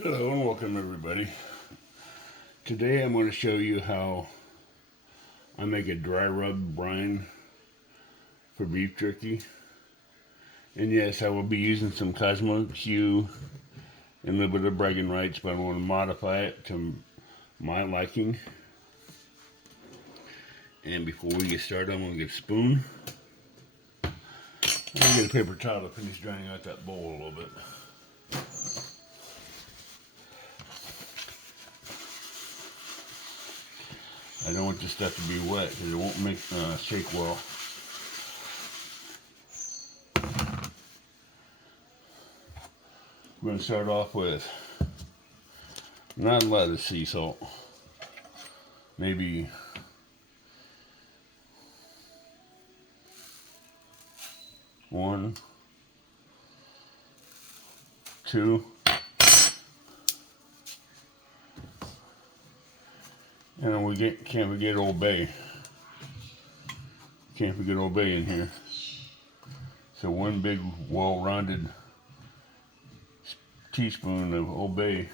Hello and welcome everybody. Today I'm going to show you how I make a dry rub brine for beef jerky. And yes, I will be using some Cosmo Q and a little bit of bragging rights, but I want to modify it to my liking. And before we get started, I'm going to get a spoon. I'm going to get a paper towel to finish drying out that bowl a little bit. I don't want this stuff to be wet because it won't make shake well. We're going to start off with not a lot of sea salt, maybe one, two, and can't forget Old Bay. Can't forget Old Bay in here. So one big well-rounded teaspoon of Old Bay.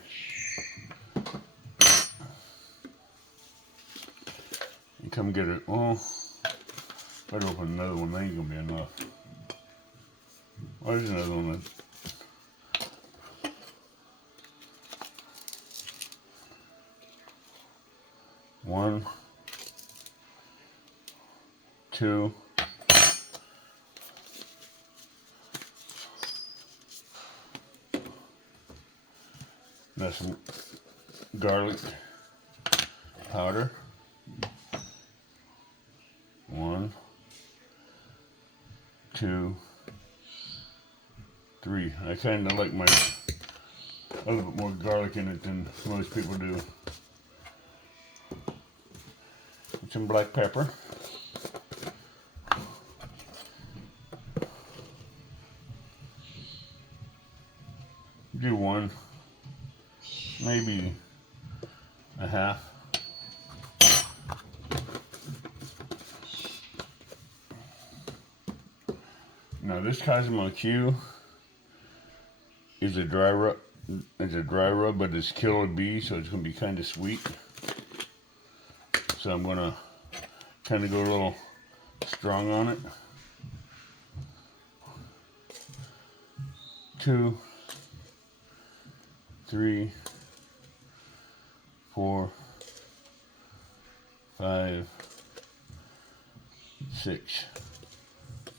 And come get it. Oh, I'd open another one. That ain't gonna be enough. Oh, there's another one. One, two, that's some garlic powder. One, two, three. I kind of like my a little bit more garlic in it than most people do. And some black pepper. Do one, maybe a half. Now this Cosmo Q is a dry rub. It's a dry rub, but it's killer bee, so it's gonna be kind of sweet. So I'm gonna kind of go a little strong on it. Two, three, four, five, six.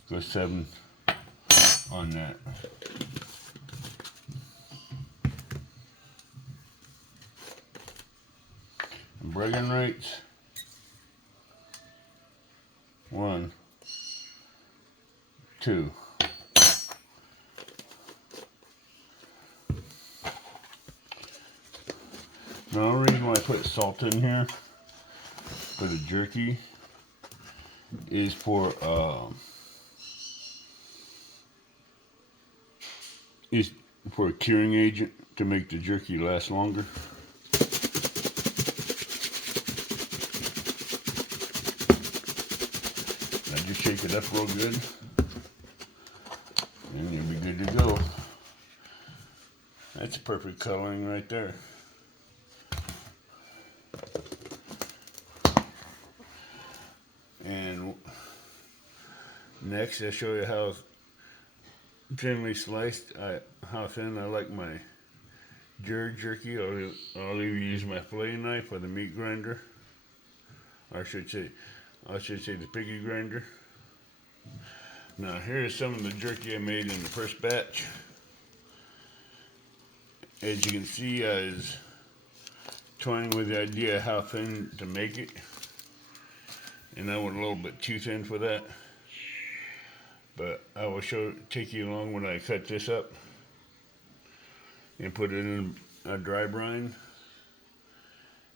Go seven on that. And bragging rights. One, two. Now, the only reason why I put salt in here for the jerky is for a curing agent to make the jerky last longer. Now just shake it up real good, and you'll be good to go. That's perfect coloring right there. And next, I'll show you how thinly sliced, how thin I like my jerky. I'll either use my fillet knife or the meat grinder. Or I should say the piggy grinder. Now here's some of the jerky I made in the first batch. As you can see, I was toying with the idea of how thin to make it. And I went a little bit too thin for that. But I will take you along when I cut this up and put it in a dry brine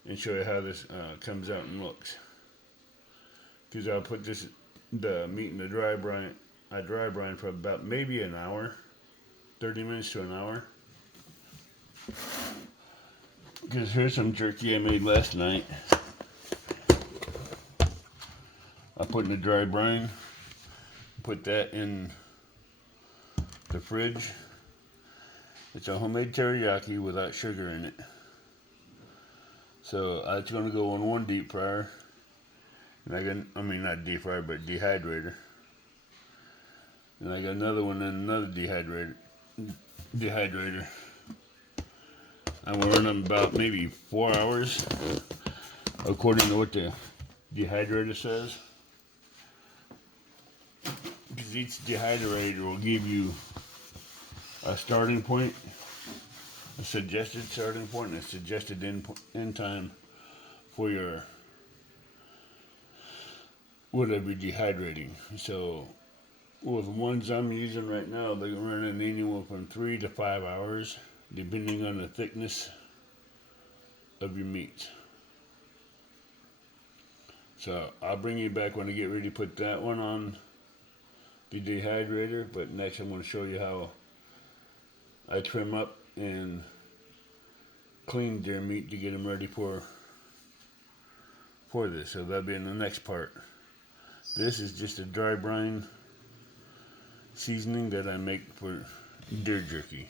and show you how this comes out and looks. Because I'll put the meat in the dry brine for about maybe an hour, 30 minutes to an hour. Because here's some jerky I made last night. I put in the dry brine, put that in the fridge, It's a homemade teriyaki without sugar in it. So that's going to go on one deep fryer. And not deep fryer, but dehydrator. And I got another one in another dehydrator. I'm going to run them about maybe 4 hours, according to what the dehydrator says. Because each dehydrator will give you a starting point, a suggested starting point, and a suggested end time for your whatever you're dehydrating. So with the ones I'm using right now, they're running anywhere from 3 to 5 hours, depending on the thickness of your meat. So I'll bring you back when I get ready to put that one on the dehydrator. But next I'm going to show you how I trim up and clean their meat to get them ready for this. So that'll be in the next part. This is just a dry brine seasoning that I make for deer jerky.